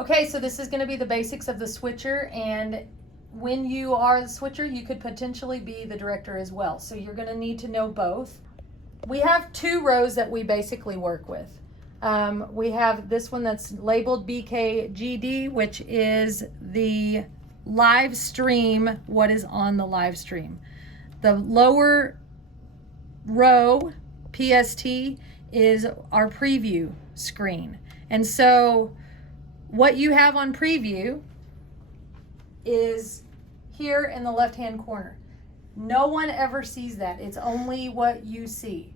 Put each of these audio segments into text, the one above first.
Okay, so this is going to be the basics of the switcher, and when you are the switcher, you could potentially be the director as well. So you're going to need to know both. We have two rows that we basically work with. We have this one that's labeled BKGD, which is the live stream, what is on the live stream. The lower row, PST, is our preview screen. And so what you have on preview is here in the left-hand corner. No one ever sees that. It's only what you see.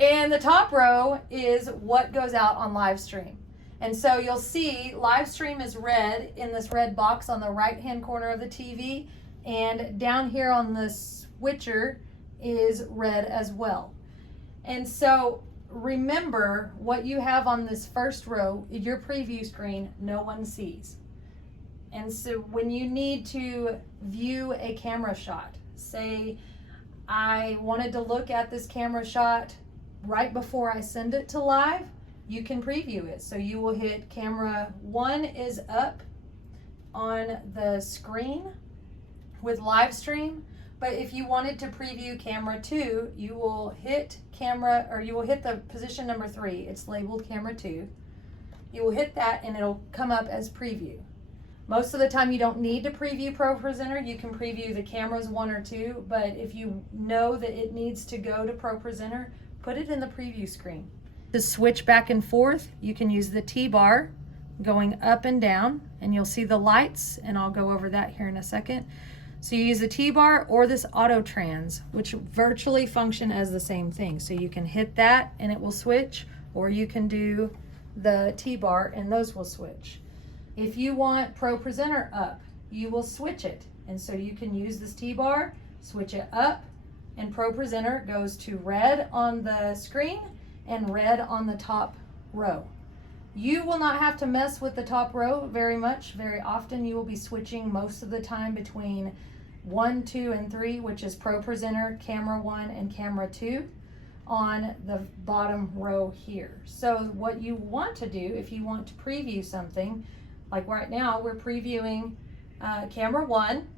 And the top row is what goes out on live stream. And so you'll see live stream is red in this red box on the right-hand corner of the TV, and down here on the switcher is red as well. And so remember, what you have on this first row, your preview screen, no one sees. And so when you need to view a camera shot, say I wanted to look at this camera shot right before I send it to live, you can preview it. So you will hit camera 1 is up on the screen with live stream. But if you wanted to preview camera 2, you will hit the position number 3. It's labeled camera 2. You will hit that and it'll come up as preview. Most of the time you don't need to preview ProPresenter. You can preview the cameras 1 or 2, but if you know that it needs to go to ProPresenter, put it in the preview screen. To switch back and forth, you can use the T-bar going up and down, and you'll see the lights, and I'll go over that here in a second. So you use the T-bar or this auto trans, which virtually function as the same thing. So you can hit that and it will switch, or you can do the T-bar and those will switch. If you want ProPresenter up, you will switch it. And so you can use this T-bar, switch it up, and ProPresenter goes to red on the screen and red on the top row. You will not have to mess with the top row very much. Very often you will be switching most of the time between 1, 2, and 3, which is ProPresenter, camera 1, and camera 2 on the bottom row here. So what you want to do, if you want to preview something, like right now we're previewing camera 1,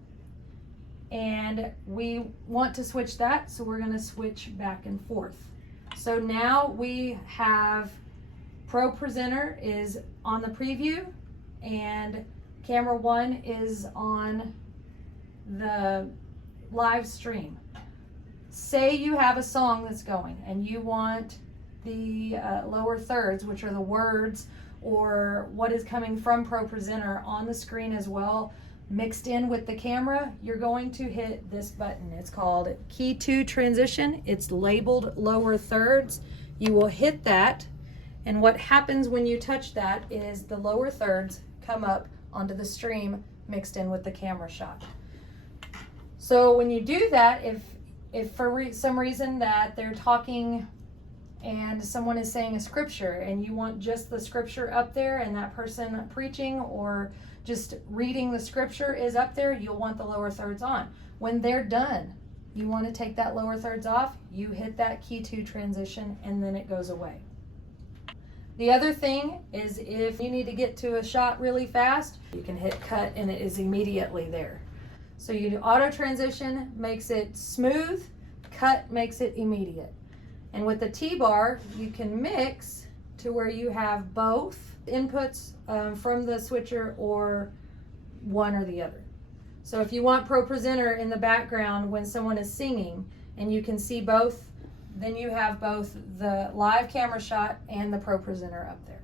and we want to switch that, so we're going to switch back and forth. So now we have ProPresenter is on the preview and camera 1 is on the live stream. Say you have a song that's going and you want the lower thirds, which are the words or what is coming from ProPresenter, on the screen as well, mixed in with the camera. You're going to hit this button. It's called Key 2 Transition. It's labeled lower thirds. You will hit that, and what happens when you touch that is the lower thirds come up onto the stream mixed in with the camera shot. So when you do that, if for some reason that they're talking and someone is saying a scripture and you want just the scripture up there and that person preaching or just reading the scripture is up there, you'll want the lower thirds on. When they're done, you want to take that lower thirds off, you hit that Key 2 Transition, and then it goes away. The other thing is if you need to get to a shot really fast, you can hit cut and it is immediately there. So you do auto transition, makes it smooth, cut makes it immediate. And with the T-bar, you can mix to where you have both inputs from the switcher or one or the other. So if you want ProPresenter in the background when someone is singing and you can see both, then you have both the live camera shot and the ProPresenter up there.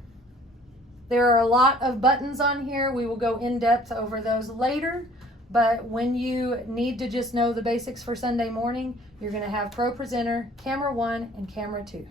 There are a lot of buttons on here. We will go in depth over those later, but when you need to just know the basics for Sunday morning, you're going to have ProPresenter, camera 1, and camera 2.